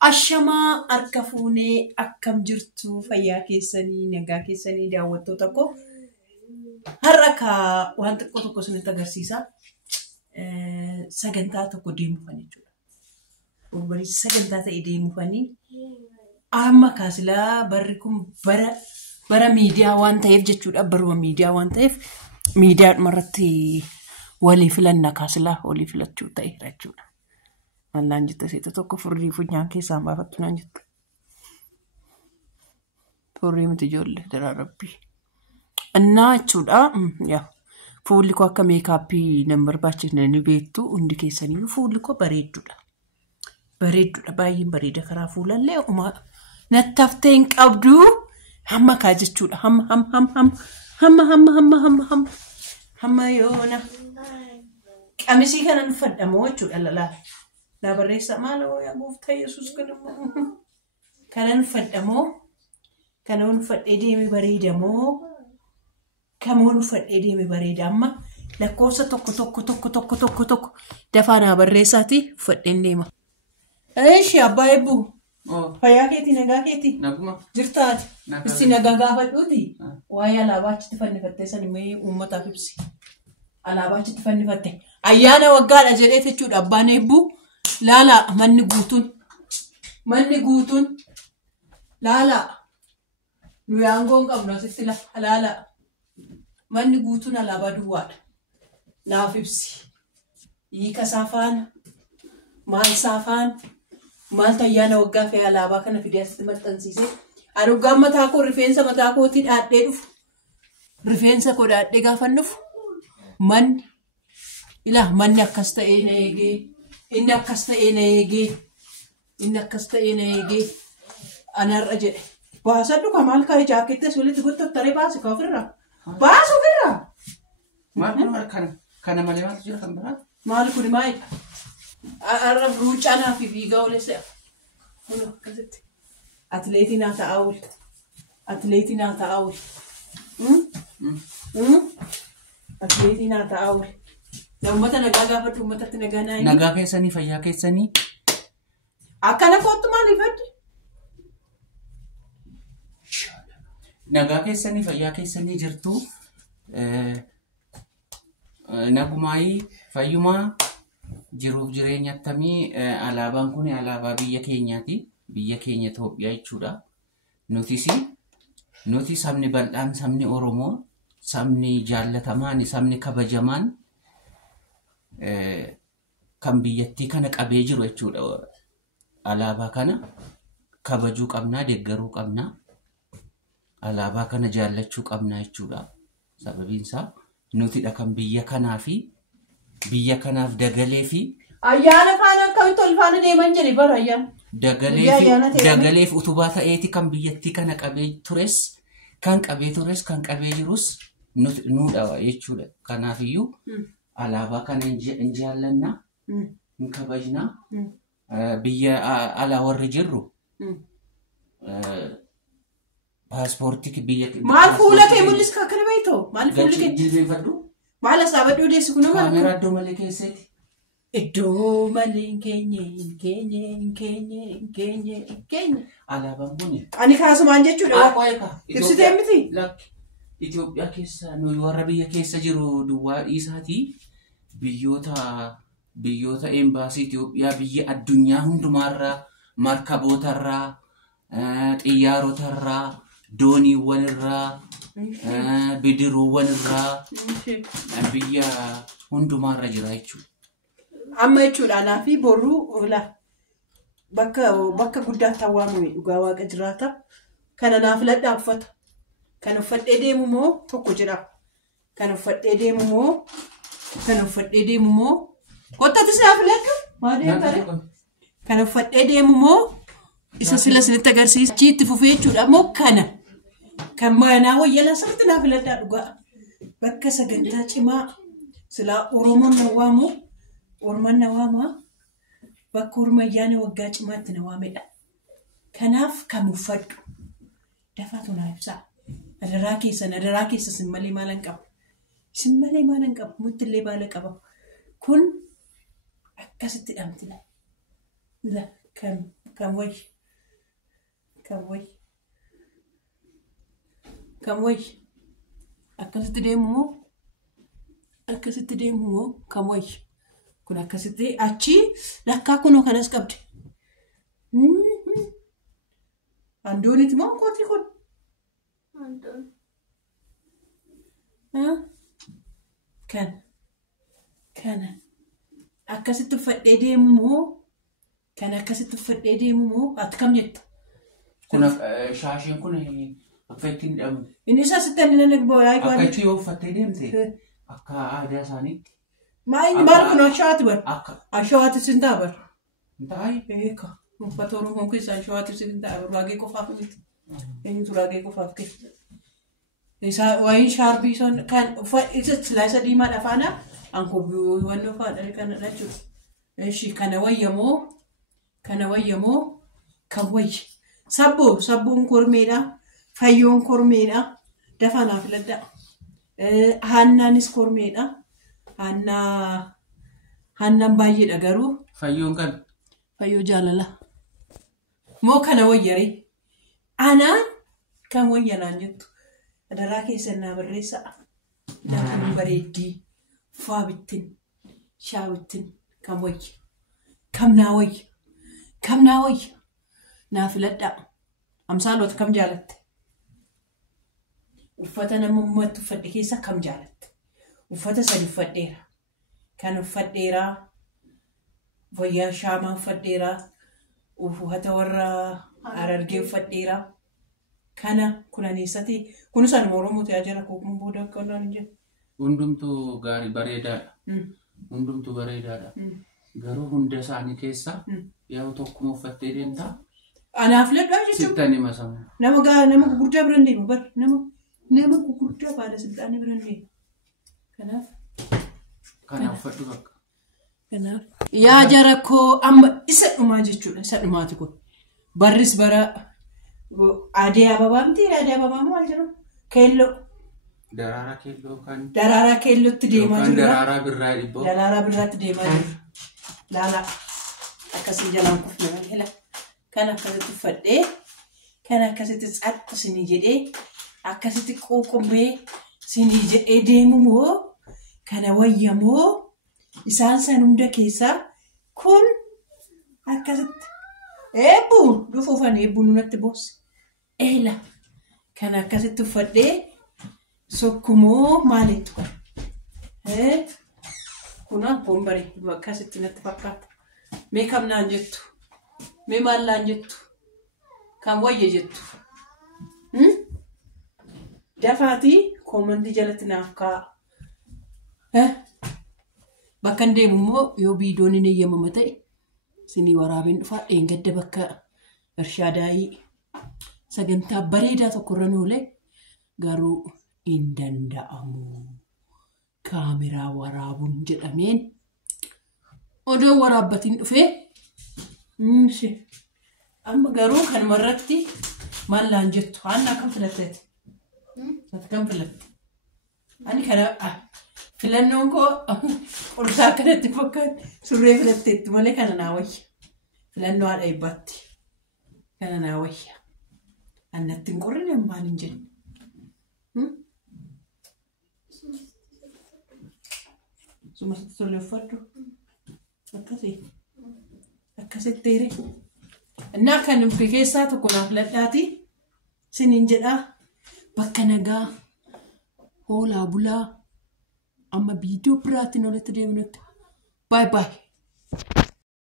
Ashamaa harka fuunee akkam jirtu fayyaa keessanii nagaa keessanii daawwattoota koo har'a waan xiqqoo tokko isinitti agarsiisa. Sagantaa tokko deemuufanii jechuudha. Urbaanii sagantaa ta'e deemuufanii amma kaasilaa barri kun bara miidiyaa waan ta'eef jechuudha. Baruma miidiyaa waan ta'eef miidiyaadhuma irratti walii filanna kaasilaa walii filachuu ta'eera jechuudha. Mallaan jette seeta tokko furrii funyaan keessaa baafattu naan jette. Furrii miti ijoollee daraarabbii. Annaa jechuudha. Yaa fuulli koo akka meekaappii nan barbaachifne ni beektu hundi keessanii fuulli koo bareedduudha. Bareedduudha baay'een bareeda karaa fuulallee natti haftee hin qabdu hamma kaa jechuudha. Hamma yoona qamisii kanan uffadhamoo jechuudha lalaa. La barreessa maaloo yaa gooftaa Yesuus kanan uffadhamoo kanan uffadhee deeme bareedamoo kamoon uffadhee deeme bareeda amma lakkoofsa tokko dafaanaa barreessaati uffadheen deema. Eeshi abbaa eebbuu fayyaa keetii nagaa keetii jirtaati isti nagaa gaafadhuuti waa'ee alaabaa achitti fannifattee san immoo uummataaf ibsi. Alaabaa achitti fannifatte ayyaana waggaadha jedhee jechuudha abbaan eebbuu. Lala manni guutuun lala nu yaangoon qabnu asitti lala manni guutuun alaabaa duwwaadha naaf ibsi hiika saafaan maal saafaan maal ayyaana waggaa fee alaabaa kana fidee asitti maxxansiisee aruggaan mataa koo rifeensa mataa kootii dhaadhee dhufu rifeensa koo dhaadhee gaafan dhufu manni akkas ta'ee na eegee. Inni akkas ta'ee na eegee anarra jedhe baasadhu kamaal kaa'ee jaakettes walitti gottottaree baase ka ofirraa baasu ofirraa. Maal kana malee maaltu jira kan biraa? Maal kuni maalidha? Arra ruucaanaa fi fiigaa olee se'a. Kun akkasitti atileetii naa ta'aa oole. Atileetii naa ta'aa oole. Atileetii naa ta'aa oole. Uummata nagaa gaafadhu uummatatti nagaa naa inni. Nagaa keessanii fayyaa keessanii. Akkana kootu maaliif adde? Nagaa keessanii fayyaa keessanii jirtu. Nagumaayii fayyumaa jiruuf jireenya attamii alaabaan kun alaabaa biyya keenyaati. Biyya keenya Itoophiyaa jechuudha. Nuti sabni bal'aan sabni Oromoo sabni jaallatamaan sabni kabajamaan. Kan biyyattii kana qabee jiru jechuudha. Alaabaa kana kabajuu qabnaa, deeggaruu qabnaa. Alaabaa kana jaallachuu qabnaa jechuudha. Sababiin isaa nutidha kan biyya kanaa fi biyya kanaaf dagalee fi ayyaana faana akkamitti ol faana deeman jedhe bara ayyaana. Dagaleef utubaa ta'eeti kan biyyattii kana qabee tures, kan qabee jirus nuudha jechuudha. Kanaafiyyuu alaabaa kana hin jaallannaa, hin kabajnaa. Biyya alaa warri jirru paaspoortii biyya maal fuula kee mul'is ka kana beeytoo maal fuula kee jilbeenfadhu maal asaabadhu odeessu kun maal kaameraa iddoo malee keessatti iddoo malee hin keenye alaabaan kun ani kaasumaan jechuudha ibsitee miti Itoophiyaa keessa nuyi warra biyya keessa jiru duwwaa dhiisaatii biyyoota embaasii Itoophiyaa biyya addunyaa hundumaarraa markabootarraa xiyyaarotarraa dooniiwwanirraa bidiruuwwanirraa biyya hundumaarra jira jechuudha. Amma jechuudha anaa fi borruu bakka guddaatti hawwaamame dhugaa waaqa jiraata. Kana naaf ladhaa uffata. Kan uffadhee deemu moo tokko jira. Kan uffadhee deemu moo kottatis naaf ladhu maadeen tare. Kan uffadhee deemu moo isa sila sinitti agarsiisa. Chiitti fufee jechuudha moo kana. Kan maanaa wayyala sirriitti naaf ladhaa dhugaa. Bakka sagantaa cimaa silaa Oromoon na waamu. Orman na waamaa. Bakka orma ayyaana waggaa cimaatti na waamedha. Kanaaf kan uffadhu. Dafaatu naa ibsaa. Adaraa keessa sin malee maalan qaba. Sin malee maalan qaba. Muttillee baala qaba. Kun akkasitti dhamtina. Kan wayya. Kan wayya. Kan wayya. Akkasitti deemu moo? Akkasitti deemu moo? Kan wayya. Kun akkasitti achi lakkaa kunoo kanas qabdi. Andooniti moo kooti kun? Andoon. Kana. Akkasitti uffadhee deemu moo? Kan akkasitti uffadhee deemu moo? Ati kam jetta? Kun shaashiin kun akka ittiin hidhamu. Inni isaa sitti inni nana boo'aa eegaa. Akka itti yoo uffattee deemte akka aadaa isaaniitti. Maal kun ashawaati bar? Ashawaati sin ta'a bar? Taa'ee. Eeka. Uffata Oromoo keessaa ashawaati sin ta'a bar. Raagee qofaaf miti. Eenyutu raagee qofaaf keessa? Isaa waa'ee shaarbii son kan isa silaasa diimaa faana ankobii wannoo faadha kanadha jechuudha. Eeshi kana wayyamoo? Kana wayyamoo? Kan wayya. Sabboon kormeedha. Fayyoon kormeedha. Dafanaa filadha. Haannaanis kormeedha. Haannaan baay'eedha garuu. Fayyoon kan? Fayyoo jaalala. Moo kana wayyaree? Anaan kan wayyanaan jettu. Adaraa keessan naa barreessaa. Daakuu bareeddii. Faabittin. Shaawittin. Kan wayya. Kam naa wayya. Kam naa wayya. Naa filadhaa. Amsaalota kam jaalatte? Uffata nama ummatti uffadhe keessa kam jaalatte? Uffata sadi uffadheera. Kan uffadheeraa. Wayyaa shaamaa uffadheeraa. Uffata warra Harargee uffadheeraa. Kana kunaneessati. Kunis anuma Oromooti ajara kookuma booda akka hundaan hin jiru. Hundumtuu gaarii bareedaadha. Hundumtuu bareedaadha. Garuu hunda isaanii keessa yeroo tokkuma uffattee deemtaa. Anaaf ladhaa jechuudha. Sittanii masamu. Nama gurguddaa biraan deemu bar nama gurguddaa baala silxaanii biraan deemu. Kanaaf. Kanaaf uffadhu bakka. Kanaaf. Yaa jara koo amma isa dhumaa jechuudha. Isa dhumaati kun. Barris bara adii ababaa miti adii ababaa maal jedhamu? Keelloo. Daraaraa keelloo kan. Daraaraa keellootti deemaa jirra. Daraaraa birraa dhibboo. Daraaraa birraatti deemaa jirra. Laala akkasii jalaan kufne malee. Kan akkasitti uffadhee kan akkasitti xaxxu sinii jedhee akkasitti quuqummee sinii jedhee deemu moo kana wayyamoo isaan san hunda keessaa kun akkasitti eebbuun dhufuufan eebbuun natti boosse eela kan akkasitti uffadhee sokkumoo maaliitu kun akkoon bareedu akkasitti natti fakkaata mee kam naan jettu. Mee maallaan jettu? Kan wayya jettu? Dafaatii koomantii jalatti naaf kaa'a. Bakka hin deemu immoo yoo biidoon hin eeyyamama ta'e sinii waraabeen dhufaa eengadda bakka Irshaadaayii sagantaa bareedaa tokkorra noolee garuu hin danda'amu. Kaameraa waraabuun jedhameen odoo waraabbatiin dhufee. Amma garuu kanuma irratti maallaan jettu? Anna kam filatteeti? Ati kam filatte? Ani kana filannoon koo qursaa akkanatti fakkaatu surree filatteetti malee kana naa wayya. Filannoo haadha eebbaatti. Kana naa wayya. Annatti hin qorrine maal hin jenne? Sumatti tolee uffadhu. Akkasii. Akkasitti hire. Innaa kan keessaa tokko naaf ladhaati. Siniin jedhaa bakka nagaa hoolaa bulaa amma biidiyoo biraatiin olitti deemnutti. Baay'ee.